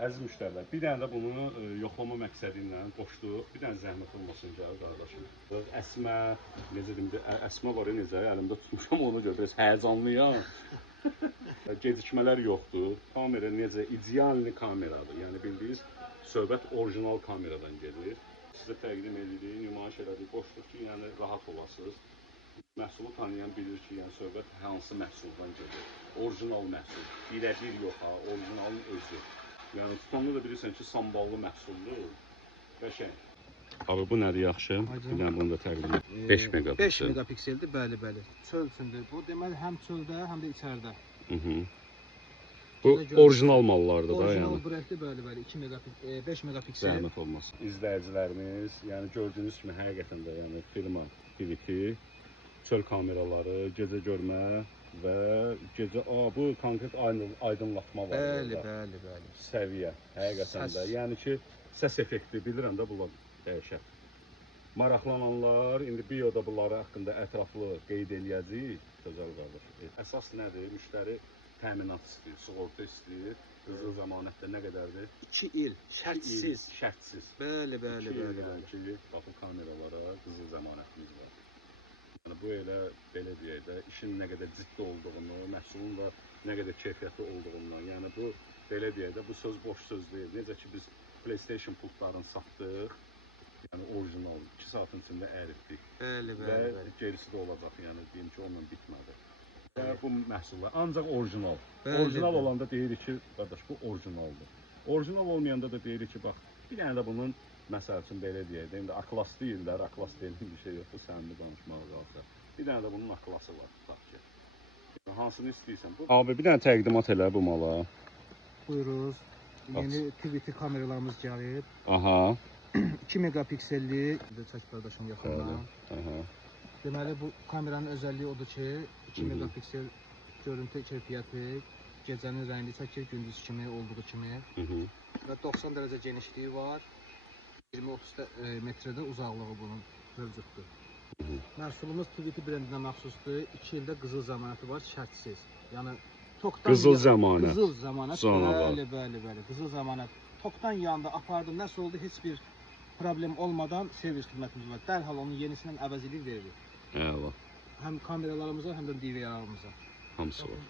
Əziz müştərilər, bir dənə də bunu yoxlama məqsədi ilə qoşduq. Bir dənə zəhmət olmasın gəl qardaşım. Əsmə, necə deyim, əsmə var ya necə, əlimdə tutmuşam, ona görə biraz həyəcanlıyam. Gecikmələr yoxdur. Kamera necə idealni kameradır. Yəni bildiyiniz söhbət orijinal kameradan gedir. Sizə təqdim edirik, nümayiş elədik, qoşduq ki, yəni rahat olasınız. Məhsulu tanıyan bilir ki, yəni söhbət hansı məhsuldan gedir. Orijinal məhsul, birə-bir yox ha, orijinalın özü. Yəni tutanda da bilirsən ki, samballı məhsuldur. Qəşəng. Abi bu nədir yaxşı? Bir dənə bunu da təqdim edim. 5 megapiksel. 5 megapikseldir, bəli. Çöl üçündür. Bu deməli həm çöldə, həm də içəridə. Bu orijinal mallardır da yəni. Orijinal brenddir, bəli. 5 megapiksel. Zəhmət olmasın. İzləyicilərimiz, yəni gördüyünüz kimi həqiqətən də yəni firma Piviti, çöl kameraları, gecə görmə və gecə bu konkret aydınlatma var. Bəli. Səviyyə, həqiqətən də. Yəni ki, səs effekti bilirəm də bunlar dəyişər. Maraqlananlar indi bioda bunları haqqında ətraflı qeyd eləyəcəyik. Gözəl qardaş. Əsas nədir? Müştəri təminat istəyir, sığorta istəyir. Qızıl zəmanətdə nə qədərdir? 2 il, şərtsiz. Şərtsiz. Bəli. Ki, baxın kameralara qızıl zəmanətimiz var. Yəni bu elə belə deyək də, işin nə qədər ciddi olduğunu, məhsulun da nə qədər keyfiyyətli olduğundan, yəni bu belə deyək də, bu söz boş söz deyil. Necə ki biz PlayStation pultlarını satdıq, yəni orijinal 2 saatın içində əritdik. Bəli. Və gerisi də olacaq, yəni deyim ki, onunla bitmədi. Və bu məhsullar ancaq orijinal. Orijinal olanda deyirik ki, qardaş bu orijinaldır. Orijinal olmayanda da deyirik ki, bax, bir dənə də bunun məsəl üçün belə deyək də, indi aklas deyirlər, aklas deyilən bir şey yoxdur, səninlə danışmağa qalsa. Bir dənə də bunun aklası var, tutaq ki. Hansını istəyirsən? Abi, bir dənə təqdimat elə bu mala. Buyuruz. Yeni Piviti kameralarımız gəlib. Aha. 2 megapikselli. Çək qardaşım yaxından. Deməli, bu kameranın özəlliyi odur ki, 2 megapiksel görüntü keyfiyyəti, gecənin rəngi çəkir, gündüz kimi, olduğu kimi. Və 90 dərəcə genişliyi var. 20-30 metrdə uzaqlığı bunun mövcuddur. Məhsulumuz Piviti brendinə məxsusdur. 2 ildə qızıl zəmanəti var, şərtsiz. Yəni qızıl zəmanət. Qızıl zəmanət. Bəli. Qızıl zəmanət. Tokdan yanında apardım, nəsə oldu, heç bir problem olmadan servis xidmətimiz var. Dərhal onun yenisindən əvəzini veririk. Eyvallah. Həm kameralarımıza, həm də DVR-larımıza. Hamısı var.